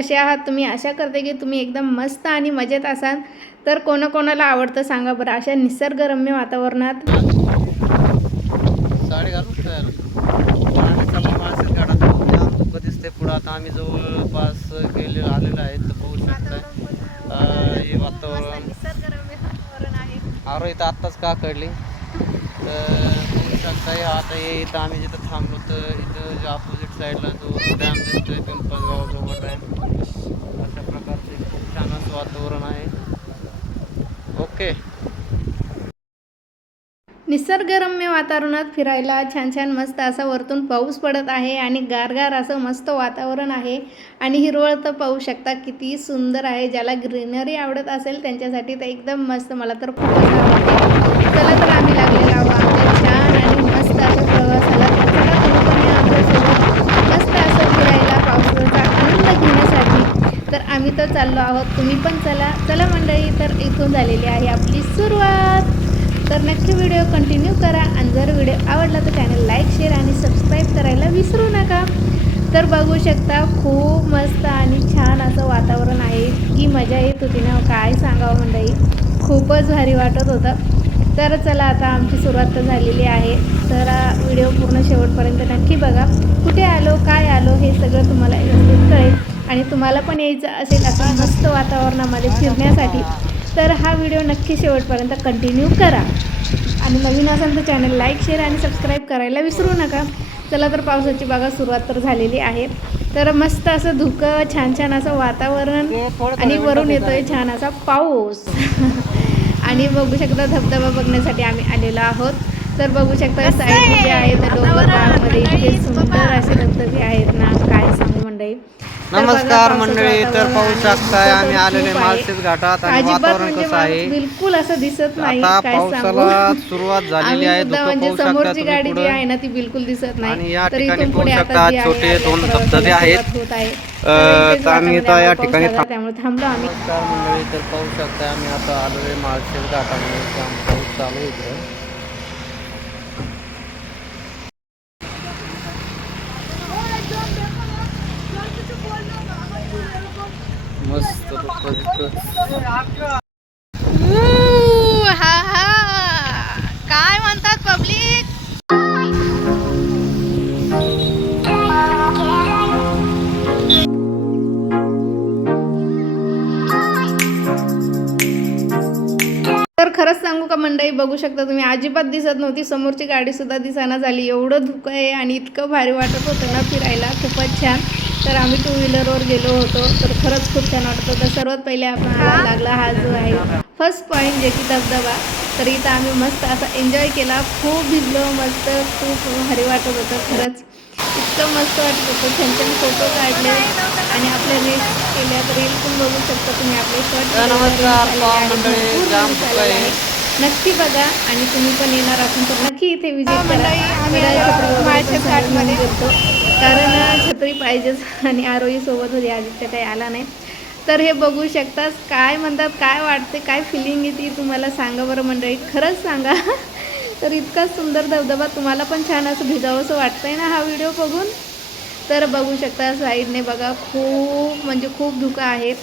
कसे आहात? तुम्ही आशा करते की तुम्ही एकदम मस्त आणि मजेत असाल. तर कोणाकोणाला आवडतं सांगा बरं अशा निसर्गरम्य वातावरणात? साडी दिसते पुढं. आता आम्ही जवळपास गेले आलेलो आहे तर शकताय. अं, हे वातावरण. आरो इथं आत्ताच का कळली तर पाहू शकताय आता हे इथं आम्ही जिथं थांबलो तर इथं ऑपोजिट साईडला जो डॅम दिसतोय पिंपळगाव डॅम अशा प्रकारचे खूप छान असं वातावरण आहे. ओके. निसर्गरम्य वातावरणात फिरायला छान छान मस्त असा वरतून पाऊस पडत आहे आणि गारगार असं मस्त वातावरण आहे. आणि हिरवळ तर पाहू शकता किती सुंदर आहे. ज्याला ग्रीनरी आवडत असेल त्यांच्यासाठी तर एकदम मस्त. मला तर खूपच आवडते. चला तर आम्ही लागलेलो आहोत आमच्या छान आणि मस्त अशा प्रवासाला तर चला तुम्ही पण या आमच्यासोबत मस्त असं फिरायला पावसाचा आनंद घेण्यासाठी तर आम्ही तर चाललो आहोत. तुम्ही पण चला. चला मंडळी तर इथून झालेली आहे आपली सुरुवात. तर नक्की व्हिडिओ कंटिन्यू करा आणि जर व्हिडिओ आवडला तर चॅनल लाईक शेअर आणि सबस्क्राईब करायला विसरू नका. तर बघू शकता खूप मस्त आणि छान असं वातावरण आहे. की मजा येत होती ना काय सांगावं मंडळी? खूपच भारी वाटत होतं. तर चला आता आमची सुरुवात तर झालेली आहे. तर व्हिडिओ पूर्ण शेवटपर्यंत नक्की बघा. कुठे आलो काय आलो हे सगळं तुम्हाला व्यवस्थित कळेल. आणि तुम्हाला पण यायचं असेल असं मस्त वातावरणामध्ये फिरण्यासाठी तर हा व्हिडिओ नक्की शेवटपर्यंत कंटिन्यू करा. आणि नवीन असाल तर चॅनल लाईक शेअर आणि सबस्क्राईब करायला विसरू नका. चला तर पावसाची बघा सुरुवात तर झालेली आहे. तर मस्त असं धुकं छान छान असं वातावरण आणि वरून येतोय छान असा पाऊस. आणि बघू शकता धबधबा बघण्यासाठी आम्ही आलेलो आहोत. तर बघू शकता साईड जे आहे? तर डोंगरगावमध्ये इतके सुंदर असे धबधबे आहेत ना काय सांगू मंडळी तर बघा, नमस्कार मंडळी तर पाहू शकताय आम्ही आलेले. माळशेज घाटात आणि अजिबात वातावरण म्हणजे कसं आहे? बिलकुल असं दिसत नाही आता पावसाला सुरुवात झालेली आहे म्हणजे समोरची गाडी जी आहे ना ती बिलकुल दिसत नाही. आणि या ठिकाणी पाहू शकता छोटे दोन धबधबे आहेत. तर आम्ही आता या ठिकाणी त्यामुळे थांबलो आम्ही. नमस्कार मंडळी तर पाहू शकताय आम्ही आता आलोय माळशेज घाटामध्ये. काम पाऊस चालू इकडं हा हा. काय म्हणतात पब्लिक? तर खरंच सांगू का मंडई बघू शकता तुम्ही अजिबात दिसत नव्हती समोरची गाडी सुद्धा दिसाना झाली. एवढं धुकं आहे आणि इतकं भारी वाटत होतं ना फिरायला. खूपच छान. तर आम्ही टू व्हीलरवर गेलो होतो. तर खरंच खूप छान वाटत होतं. सर्वात पहिले आपण लागला. हा जो आहे फर्स्ट पॉईंट जे की धबधबा. तर इथं आम्ही मस्त असा एन्जॉय केला. खूप भिजलो मस्त खूप भारी वाटत होतं. खरंच इतकं मस्त वाटत होतं. छान छान फोटो काढले. आणि आपल्या रील्स केल्या तर रील पण बघू शकता तुम्ही. आपले शॉर्ट. नक्की बघा. आणि तुम्ही पण येणार. असून तर नक्की इथे विजिट करा. आम्ही कारण छत्री पाहिजेच आणि आरोही सोबत होती. आदित्य काही आला नाही. तर हे बघू शकताच काय म्हणतात काय वाटते काय फिलिंग येते तुम्हाला सांगा बरं मंडळी. खरंच सांगा. तर इतका सुंदर धबधबा तुम्हाला पण छान असं भिजावंसं वाटतंय ना हा व्हिडिओ बघून? तर बघू शकता साईडने बघा खूप म्हणजे खूप धुकं आहे.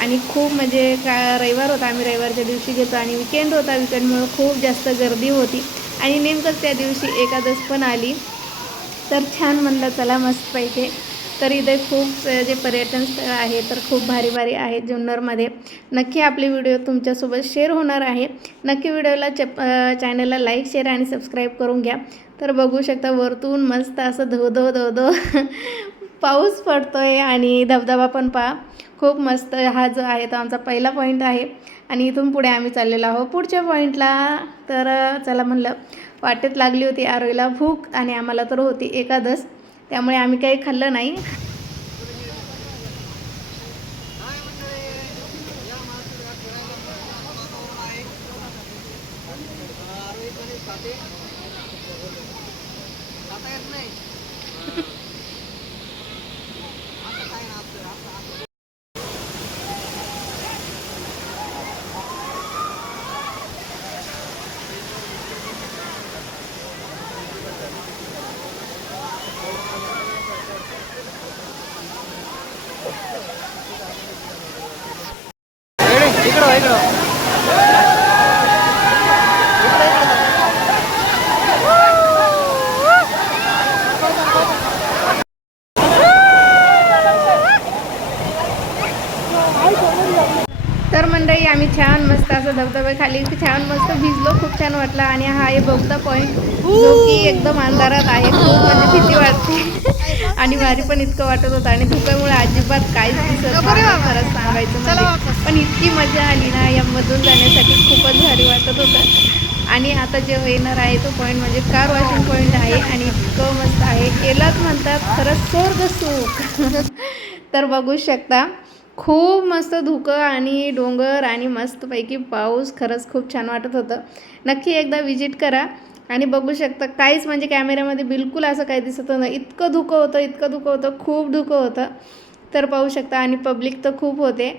आणि खूप म्हणजे का रविवार होता आम्ही रविवारच्या दिवशी घेतो आणि विकेंड होता विकेंडमुळं खूप जास्त गर्दी होती. आणि नेमकंच त्या दिवशी एकादश पण आली. तर छान म्हणलं चला मस्तपैकी. तर इथे खूप जे पर्यटन स्थळ आहे तर खूप भारी भारी आहे जुन्नरमध्ये. नक्की आपली व्हिडिओ तुमच्यासोबत शेअर होणार आहे. नक्की व्हिडिओला चप चॅनलला लाईक शेअर आणि सबस्क्राईब करून घ्या. तर बघू शकता वरतून मस्त असं धो धो धो धो पाऊस पडतोय आणि धबधबा पण पहा. खूप मस्त हा जो आहे तो आमचा पहिला पॉईंट आहे. आणि इथून पुढे आम्ही चाललेलो आहोत पुढच्या पॉईंटला तर चला म्हणलं वाटेत लागली होती आरोईला भूक आणि आम्हाला तर होती एकादस. त्यामुळे आम्ही काही खाल्लं नाही. धबधब्याखाली छान मस्त भिजलो खूप छान वाटलं. आणि हा आहे बोगदा पॉईंट जो की एकदम अंधारात आहे. खूप म्हणजे भीती वाटते. आणि भारी पण इतकं वाटत होतं. आणि धुक्यामुळे अजिबात काहीच दिसत खरंच सांगायचं म्हणजे. पण इतकी मजा आली ना यामधून जाण्यासाठी खूपच भारी वाटत होतं. आणि आता जे येणार आहे तो पॉईंट म्हणजे कार वॉशिंग पॉईंट आहे. आणि इतकं मस्त आहे. केलाच म्हणतात खरंच स्वर्ग सुख. तर बघू शकता. खूप मस्त धुकं आणि डोंगर आणि मस्तपैकी पाऊस. खरंच खूप छान वाटत होतं. नक्की एकदा विजिट करा आणि बघू शकता. काहीच म्हणजे कॅमेऱ्यामध्ये बिलकुल असं काही दिसत नाही इतकं धुकं होतं इतकं धुकं होतं खूप धुकं होतं. तर पाहू शकता आणि पब्लिक तर खूप होते.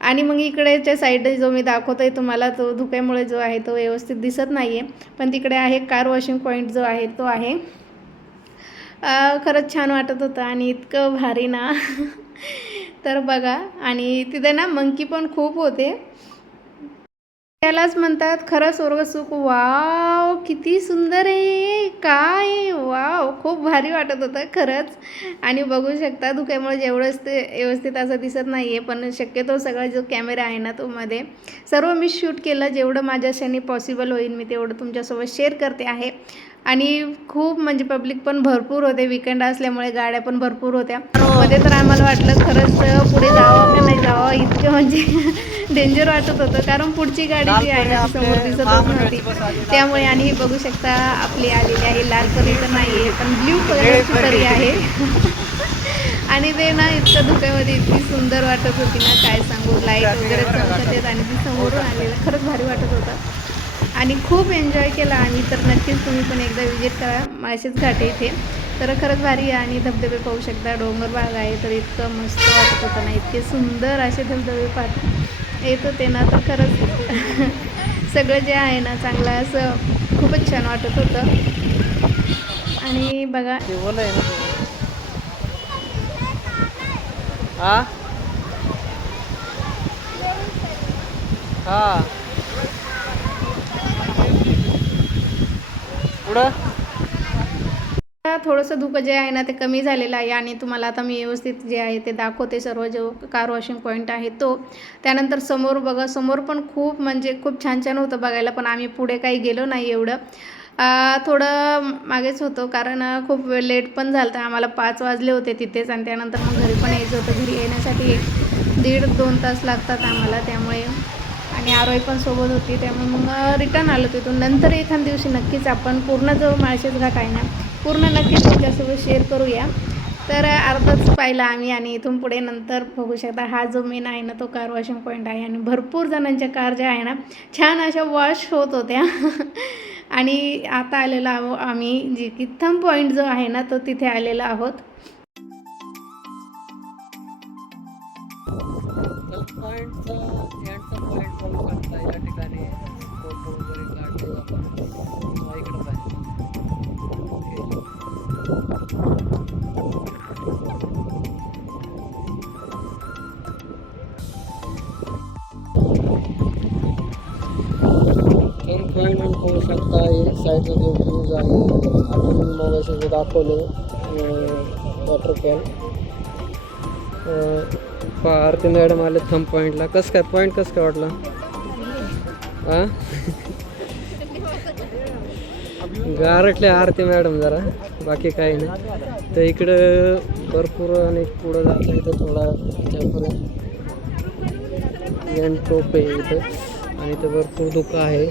आणि मग इकडेच्या साईडने जो मी दाखवतो आहे तुम्हाला तो धुक्यामुळे जो आहे तो व्यवस्थित दिसत नाही आहे पण तिकडे आहे कार वॉशिंग पॉईंट जो आहे तो आहे. खरंच छान वाटत होतं आणि इतकं भारी ना. तर बघा आणि तिथे ना मंकी पण खूप होते. त्यालाच म्हणतात खरं स्वर्ग सुख. वाव किती सुंदर आहे. काय? वाव खूप भारी वाटत होतं खरंच. आणि बघू शकता धुक्यामुळे जेवढंच ते व्यवस्थित असं दिसत नाही आहे पण शक्यतो सगळा जो कॅमेरा आहे ना तो मध्ये. सर्व मी शूट केलं जेवढं माझ्याशाने पॉसिबल होईल मी तेवढं तुमच्यासोबत शेअर करते आहे. आणि खूप म्हणजे पब्लिक पण भरपूर होते. विकेंड असल्यामुळे गाड्या पण भरपूर होत्या. मध्ये तर आम्हाला वाटलं खरंच पुढे जावं का नाही जावं? इतकं म्हणजे डेंजर वाटत होतं. कारण पुढची गाडी जी आहे समोर दिसतच नव्हती. त्यामुळे आणि हे बघू शकता आपली आलेली आहे. लाल परी तर नाही आहे पण ब्ल्यू कलरची परी. आहे. आणि ते ना इतकं धुक्यामध्ये इतकी सुंदर वाटत होती ना काय सांगू? लाइट वगैरे चमकत आहेत आणि ती समोरून आलेलं. खरंच भारी वाटत होतं. आणि खूप एन्जॉय केला आम्ही. तर नक्कीच तुम्ही पण एकदा विजिट करा माळशेच घाटे इथे तर खरंच भारी आहे आणि धबधबे पाहू शकता. डोंगर भाग आहे तर इतकं मस्त वाटत होतं ना. इतके सुंदर असे धबधबे पाहत येत होते ना. तर खरंच सगळं जे आहे ना चांगलं असं खूपच छान वाटत होतं. आणि बघा. आहे ना. हा. पुढं? थोडंसं धुकं जे आहे ना ते कमी झालेलं आहे आणि तुम्हाला आता मी व्यवस्थित जे आहे ते दाखवते सर्व जो कार वॉशिंग पॉईंट आहे तो. त्यानंतर समोर बघा समोर पण खूप म्हणजे खूप छान छान होतं बघायला पण आम्ही पुढे काही गेलो नाही एवढं. थोडं मागेच होतो कारण खूप लेट पण झालं तर आम्हाला पाच वाजले होते तिथेच आणि त्यानंतर मग घरी पण यायचं होतं. घरी येण्यासाठी एक दीड दोन तास लागतात आम्हाला त्यामुळे. आणि आरोही पण सोबत होती त्यामुळे मग रिटर्न आलो तिथून. नंतर एखाद दिवशी नक्कीच आपण पूर्ण जो माळशेज घाट आहे ना पूर्ण नक्कीच तुमच्यासोबत शेअर करूया. तर अर्धाच पाहिला आम्ही आणि इथून पुढे नंतर बघू शकता हा जो मेन आहे ना तो कार वॉशिंग पॉईंट आहे. आणि भरपूर जणांच्या कार ज्या आहे ना छान अशा वॉश होत होत्या. आणि आता आलेलो आहो आम्ही जी की पॉईंट जो आहे ना तो तिथे आलेला आहोत. पॉईंट एंडचा पॉईंट बघू शकता या ठिकाणी फोटो वगैरे काढले आपण आहे शकता एक साईडचा जो व्ह्यूज आहे आपण मग दाखवलो वॉटर कॅन आरती मॅडम आले थंब पॉईंटला कसं काय पॉईंट कसं काय वाटला? हा गारटले आरती मॅडम जरा बाकी काही नाही. तर इकडं भरपूर आणि पुढं जाता इथं थोडा त्यापर्यंत टोप आहे इथं. आणि इथं भरपूर दुःख आहे.